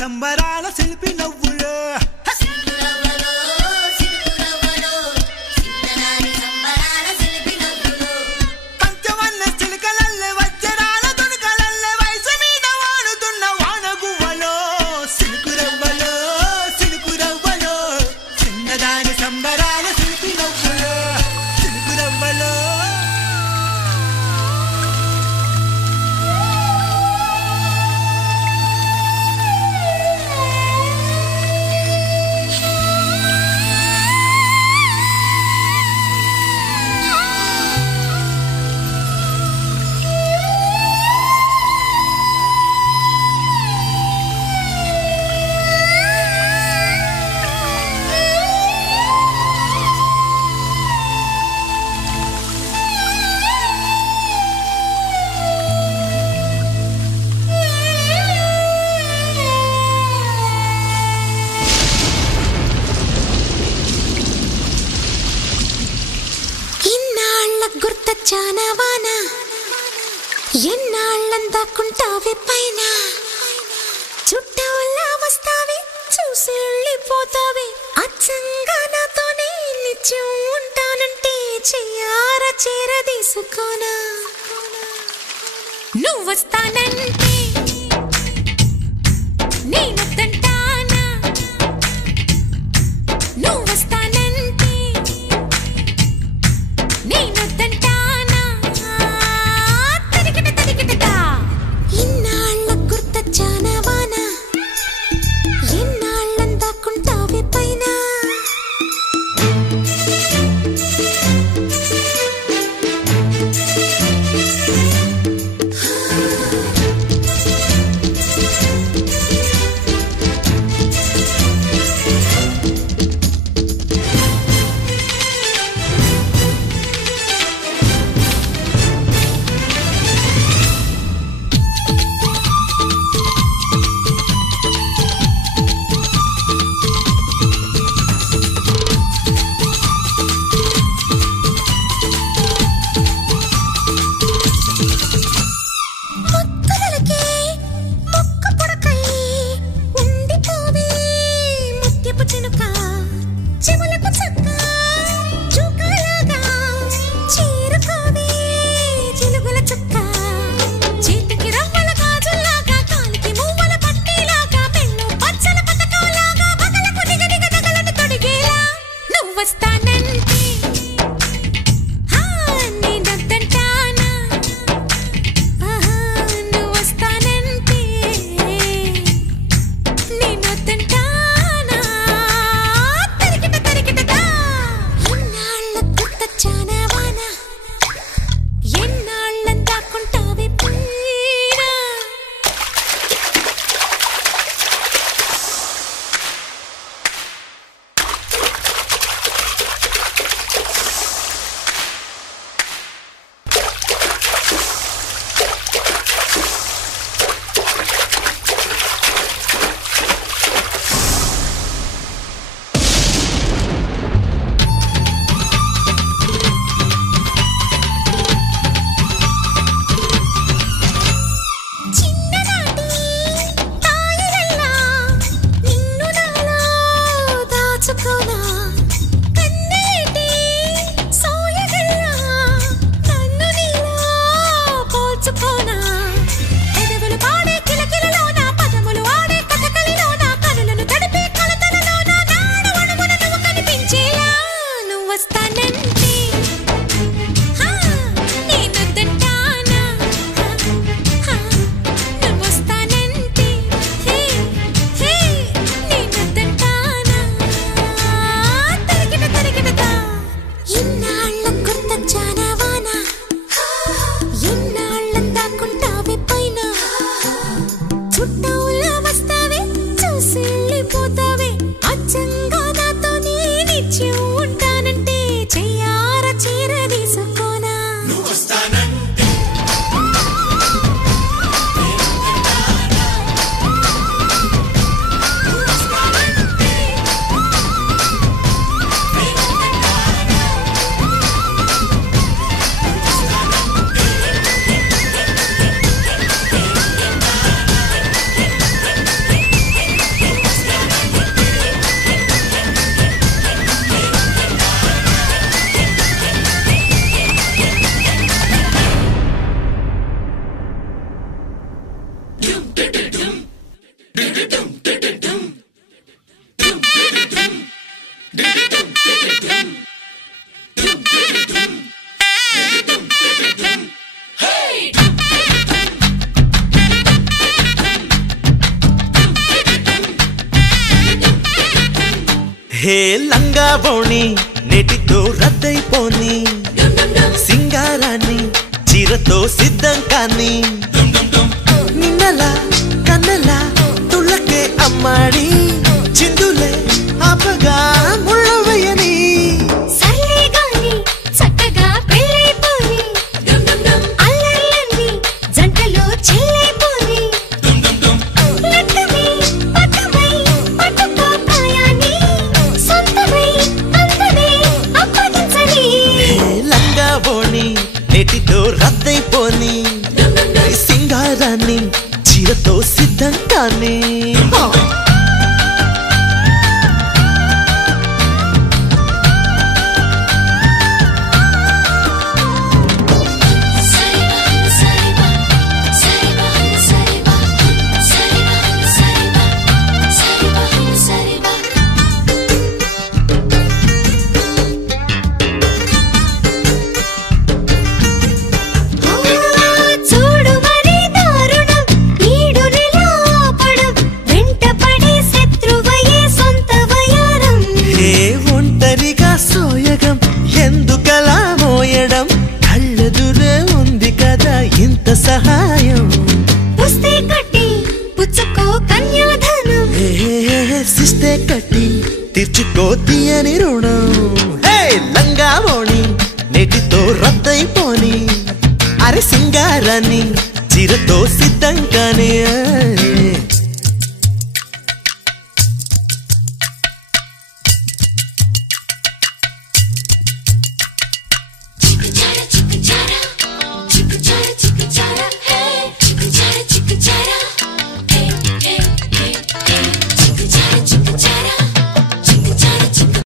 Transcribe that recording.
సంబరాల శిల్పి నవ్వులో పంచవన్న చిలుకలల్లె వజ్రాల తుణుకలల్లె వయసు మీద వాడుతున్న వానగువ్వలో సిలుకు రవ్వలో చిన్నదాని సంబరాల శిల్పి నవ్వులో సిలుకు రవ్వలో చానవానా ఎన్నాళ్ళందాకుంటావే పైన చుట్టూలా వస్తావే చూసి వెళ్ళిపోతావే అచ్చంగా నాతోనే నిత్యం ఉంటానంటే చెయ్యార చేరదీసుకోనా నువ్వు వస్తానంటే నేనొద్దంటానా నువ్వు వస్తానంటే నేనొద్దంటా హే లంగా బోణి నేటితో రద్దయిపోని సింగారాన్ని చీరతో సిద్ధం కాని నిన్నలా కన్నలా తుళ్ళకే అమ్మాడి చిందులే ఆపగా ముళ్ళవయ్యని నేటితో రద్దయిపోని సింగారాన్ని చీరతో సిద్ధం కానీ సోయగం ఎందుకలా మోయడం కళ్ళెదురే ఉంది కదా ఇంత సహాయం పుస్తే కట్టి పుచ్చుకో కన్యాధనం సిస్తే కట్టి తీర్చుకో తీయని రుణం హే లంగా బోణి నేటితో రద్దయిపోని అరే సింగారాన్ని చీరతో సిద్ధం కానీ